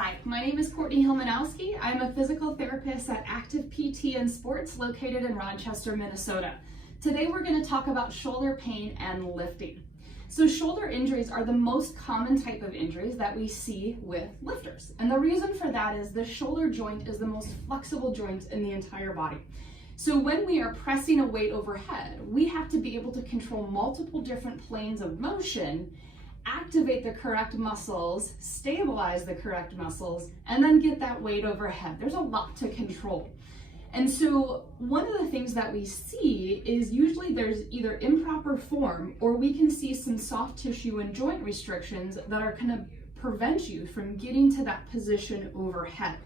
Hi, my name is Courtney Hilmanowski. I'm a physical therapist at Active PT and Sports located in Rochester, Minnesota. Today we're going to talk about shoulder pain and lifting. So shoulder injuries are the most common type of injuries that we see with lifters. And the reason for that is the shoulder joint is the most flexible joint in the entire body. So when we are pressing a weight overhead, we have to be able to control multiple different planes of motion, activate the correct muscles, stabilize the correct muscles, and then get that weight overhead. There's a lot to control. And so one of the things that we see is usually there's either improper form or we can see some soft tissue and joint restrictions that are going to prevent you from getting to that position overhead.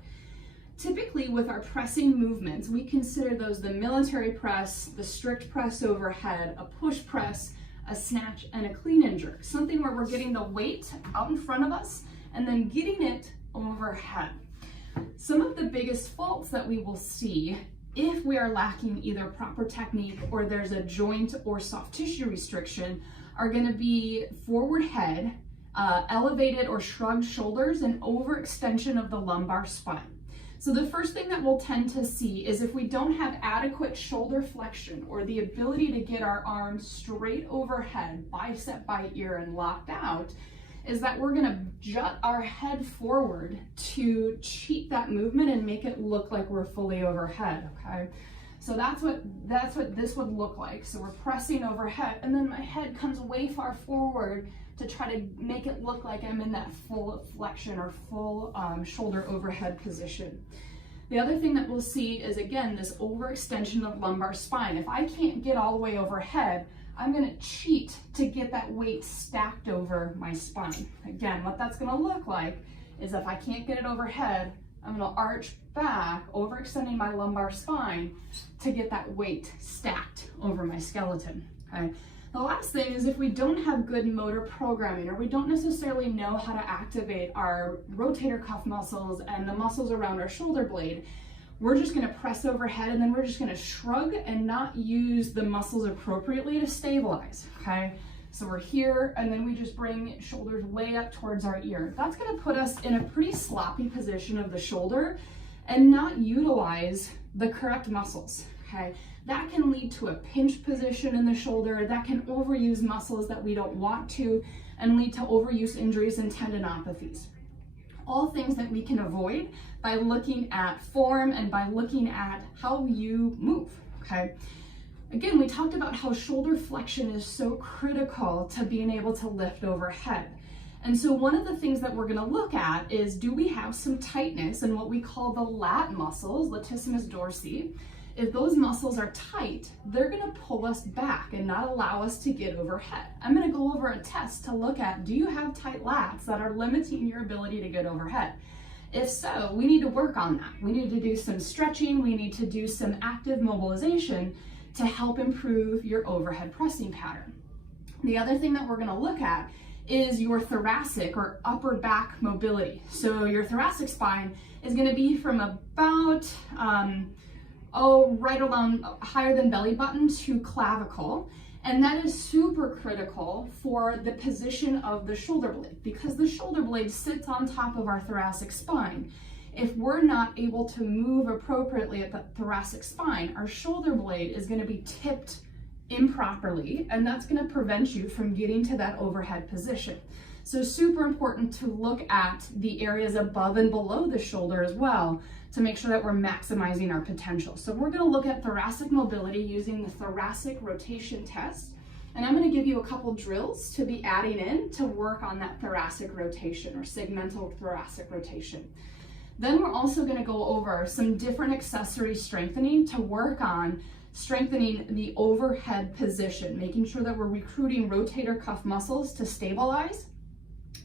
Typically with our pressing movements, we consider those the military press, the strict press overhead, a push press, a snatch, and a clean and jerk. Something where we're getting the weight out in front of us and then getting it overhead. Some of the biggest faults that we will see if we are lacking either proper technique or there's a joint or soft tissue restriction are going to be forward head, elevated or shrugged shoulders, and overextension of the lumbar spine. So the first thing that we'll tend to see is if we don't have adequate shoulder flexion or the ability to get our arms straight overhead, bicep by ear and locked out, is that we're gonna jut our head forward to cheat that movement and make it look like we're fully overhead, okay? So that's what this would look like. So we're pressing overhead and then my head comes way far forward to try to make it look like I'm in that full flexion or full shoulder overhead position. The other thing that we'll see is, again, this overextension of lumbar spine. If I can't get all the way overhead, I'm gonna cheat to get that weight stacked over my spine. Again, what that's gonna look like is if I can't get it overhead, I'm gonna arch back, overextending my lumbar spine to get that weight stacked over my skeleton, okay? The last thing is if we don't have good motor programming or we don't necessarily know how to activate our rotator cuff muscles and the muscles around our shoulder blade, we're just gonna press overhead and then we're just gonna shrug and not use the muscles appropriately to stabilize, okay? So we're here and then we just bring shoulders way up towards our ear. That's gonna put us in a pretty sloppy position of the shoulder and not utilize the correct muscles, okay? That can lead to a pinched position in the shoulder, that can overuse muscles that we don't want to, and lead to overuse injuries and tendinopathies. All things that we can avoid by looking at form and by looking at how you move, okay? Again, we talked about how shoulder flexion is so critical to being able to lift overhead. And so one of the things that we're gonna look at is, do we have some tightness in what we call the lat muscles, latissimus dorsi? If those muscles are tight, they're gonna pull us back and not allow us to get overhead. I'm gonna go over a test to look at, do you have tight lats that are limiting your ability to get overhead? If so, we need to work on that. We need to do some stretching, we need to do some active mobilization to help improve your overhead pressing pattern. The other thing that we're gonna look at is your thoracic or upper back mobility. So your thoracic spine is gonna be from about, right around higher than belly button to clavicle. And that is super critical for the position of the shoulder blade because the shoulder blade sits on top of our thoracic spine. If we're not able to move appropriately at the thoracic spine, our shoulder blade is gonna be tipped improperly, and that's gonna prevent you from getting to that overhead position. So super important to look at the areas above and below the shoulder as well to make sure that we're maximizing our potential. So we're gonna look at thoracic mobility using the thoracic rotation test. And I'm gonna give you a couple drills to be adding in to work on that thoracic rotation or segmental thoracic rotation. Then we're also gonna go over some different accessory strengthening to work on strengthening the overhead position, making sure that we're recruiting rotator cuff muscles to stabilize,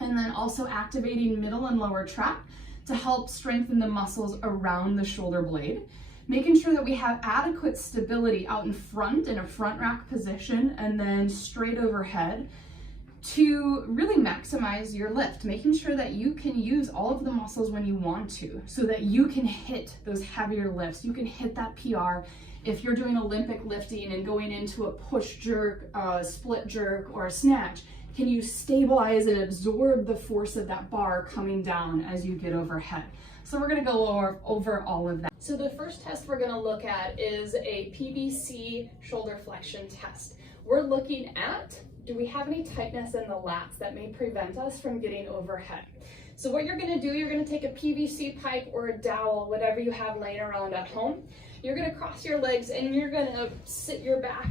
and then also activating middle and lower trap to help strengthen the muscles around the shoulder blade, making sure that we have adequate stability out in front in a front rack position and then straight overhead to really maximize your lift, making sure that you can use all of the muscles when you want to so that you can hit those heavier lifts. You can hit that PR if you're doing Olympic lifting and going into a push jerk, split jerk, or a snatch. Can you stabilize and absorb the force of that bar coming down as you get overhead? So we're gonna go over all of that. So the first test we're gonna look at is a PVC shoulder flexion test. We're looking at, do we have any tightness in the lats that may prevent us from getting overhead? So what you're gonna do, you're gonna take a PVC pipe or a dowel, whatever you have laying around at home. You're gonna cross your legs and you're gonna sit your back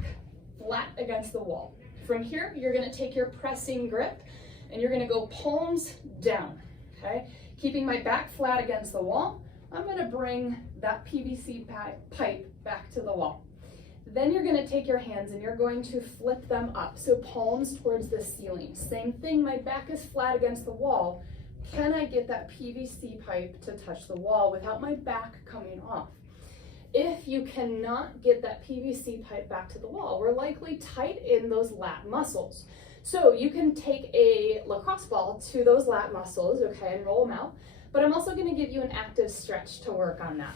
flat against the wall. From here, you're gonna take your pressing grip and you're gonna go palms down, okay? Keeping my back flat against the wall, I'm gonna bring that PVC pipe back to the wall. Then you're gonna take your hands and you're going to flip them up. So palms towards the ceiling. Same thing, my back is flat against the wall. Can I get that PVC pipe to touch the wall without my back coming off? If you cannot get that PVC pipe back to the wall, we're likely tight in those lat muscles. So you can take a lacrosse ball to those lat muscles, okay, and roll them out. But I'm also gonna give you an active stretch to work on that.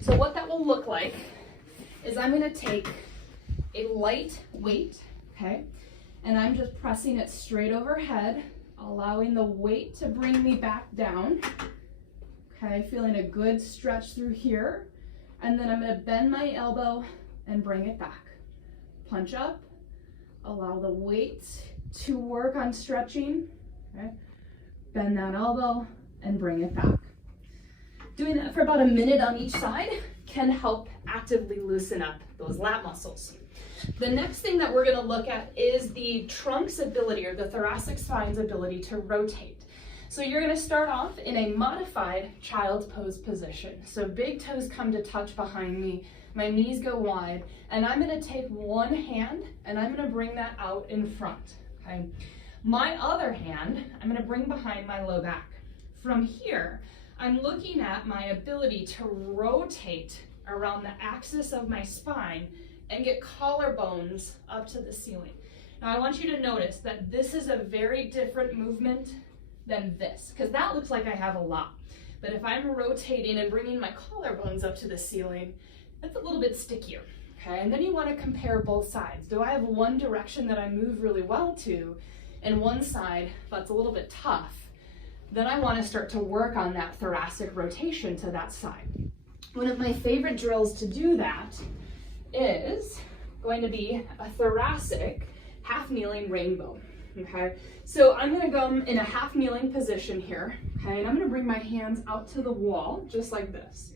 So what that will look like is I'm gonna take a light weight, okay, and I'm just pressing it straight overhead, allowing the weight to bring me back down, okay, feeling a good stretch through here, and then I'm gonna bend my elbow and bring it back. Punch up, allow the weight to work on stretching, okay, bend that elbow and bring it back. Doing that for about a minute on each side can help actively loosen up those lat muscles. The next thing that we're gonna look at is the trunk's ability, or the thoracic spine's ability to rotate. So you're gonna start off in a modified child's pose position. So big toes come to touch behind me, my knees go wide, and I'm gonna take one hand and I'm gonna bring that out in front, okay? My other hand, I'm gonna bring behind my low back. From here, I'm looking at my ability to rotate around the axis of my spine and get collarbones up to the ceiling. Now I want you to notice that this is a very different movement than this, because that looks like I have a lot. But if I'm rotating and bringing my collarbones up to the ceiling, that's a little bit stickier, okay? And then you want to compare both sides. Do I have one direction that I move really well to, and one side that's a little bit tough? Then I want to start to work on that thoracic rotation to that side. One of my favorite drills to do that is going to be a thoracic half kneeling rainbow, okay? So I'm gonna go in a half kneeling position here, okay? And I'm gonna bring my hands out to the wall, just like this.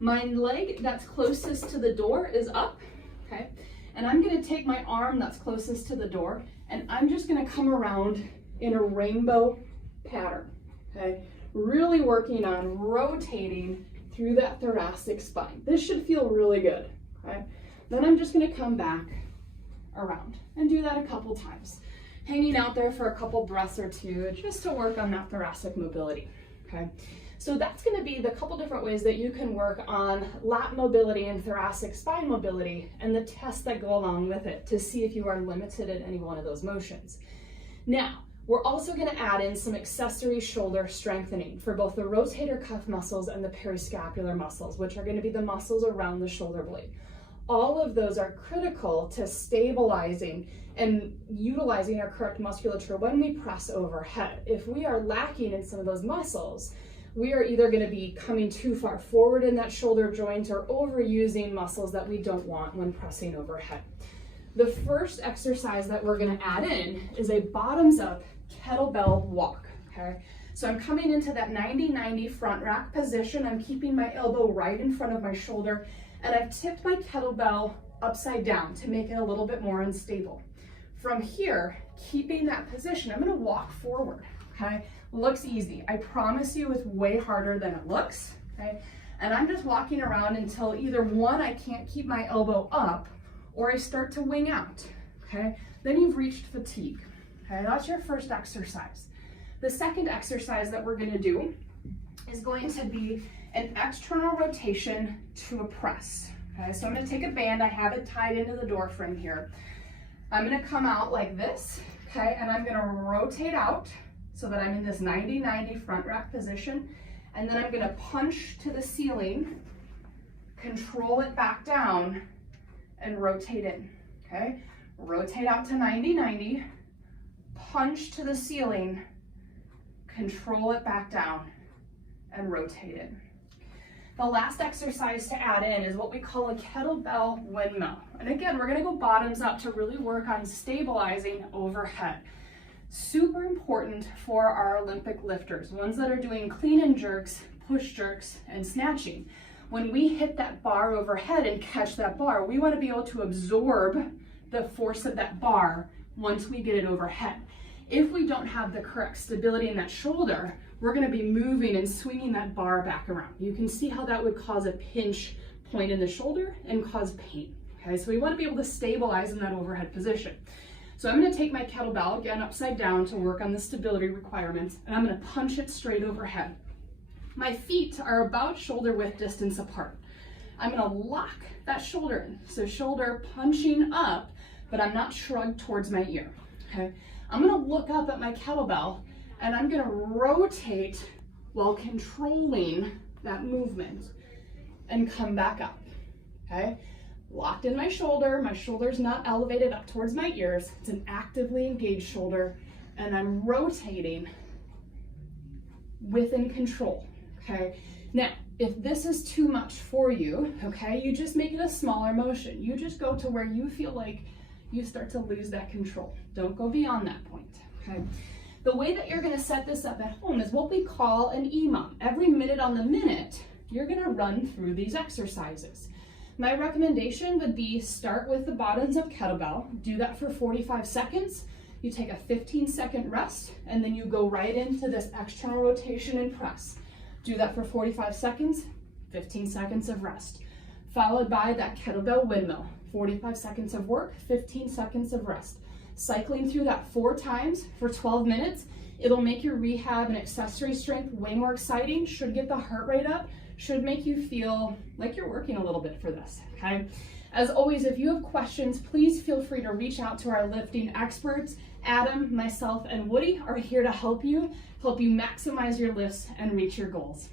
My leg that's closest to the door is up, okay? And I'm gonna take my arm that's closest to the door, and I'm just gonna come around in a rainbow pattern, okay? Really working on rotating through that thoracic spine. This should feel really good, okay? Then I'm just gonna come back around and do that a couple times. Hanging out there for a couple breaths or two, just to work on that thoracic mobility, okay? So that's gonna be the couple different ways that you can work on lat mobility and thoracic spine mobility, and the tests that go along with it to see if you are limited in any one of those motions. Now, we're also gonna add in some accessory shoulder strengthening for both the rotator cuff muscles and the periscapular muscles, which are gonna be the muscles around the shoulder blade. All of those are critical to stabilizing and utilizing our correct musculature when we press overhead. If we are lacking in some of those muscles, we are either going to be coming too far forward in that shoulder joint or overusing muscles that we don't want when pressing overhead. The first exercise that we're going to add in is a bottoms up kettlebell walk, okay? So I'm coming into that 90-90 front rack position. I'm keeping my elbow right in front of my shoulder, and I've tipped my kettlebell upside down to make it a little bit more unstable. From here, keeping that position, I'm gonna walk forward, okay? Looks easy. I promise you it's way harder than it looks, okay? And I'm just walking around until either one, I can't keep my elbow up, or I start to wing out, okay? Then you've reached fatigue, okay? That's your first exercise. The second exercise that we're gonna do is going to be an external rotation to a press, okay? So I'm gonna take a band, I have it tied into the door frame here. I'm gonna come out like this, okay? And I'm gonna rotate out so that I'm in this 90-90 front rack position. And then I'm gonna punch to the ceiling, control it back down, and rotate in, okay? rotate out to 90-90, punch to the ceiling, control it back down, and rotate it. The last exercise to add in is what we call a kettlebell windmill. And again, we're gonna go bottoms up to really work on stabilizing overhead. Super important for our Olympic lifters, ones that are doing clean and jerks, push jerks, and snatching. When we hit that bar overhead and catch that bar, we wanna be able to absorb the force of that bar once we get it overhead. If we don't have the correct stability in that shoulder, we're gonna be moving and swinging that bar back around. You can see how that would cause a pinch point in the shoulder and cause pain. Okay, so we wanna be able to stabilize in that overhead position. So I'm gonna take my kettlebell, again upside down to work on the stability requirements, and I'm gonna punch it straight overhead. My feet are about shoulder width distance apart. I'm gonna lock that shoulder in. So shoulder punching up, but I'm not shrugged towards my ear, okay? I'm gonna look up at my kettlebell and I'm gonna rotate while controlling that movement and come back up, okay? Locked in my shoulder's not elevated up towards my ears. It's an actively engaged shoulder, and I'm rotating within control, okay? Now, if this is too much for you, okay, you just make it a smaller motion. You just go to where you feel like you start to lose that control. Don't go beyond that point, okay? The way that you're gonna set this up at home is what we call an EMOM. Every minute on the minute, you're gonna run through these exercises. My recommendation would be start with the bottoms up kettlebell, do that for 45 seconds, you take a 15-second rest, and then you go right into this external rotation and press. Do that for 45 seconds, 15 seconds of rest, followed by that kettlebell windmill, 45 seconds of work, 15 seconds of rest. Cycling through that 4 times for 12 minutes, it'll make your rehab and accessory strength way more exciting, should get the heart rate up, should make you feel like you're working a little bit for this, okay? As always, if you have questions, please feel free to reach out to our lifting experts. Adam, myself, and Woody are here to help you maximize your lifts and reach your goals.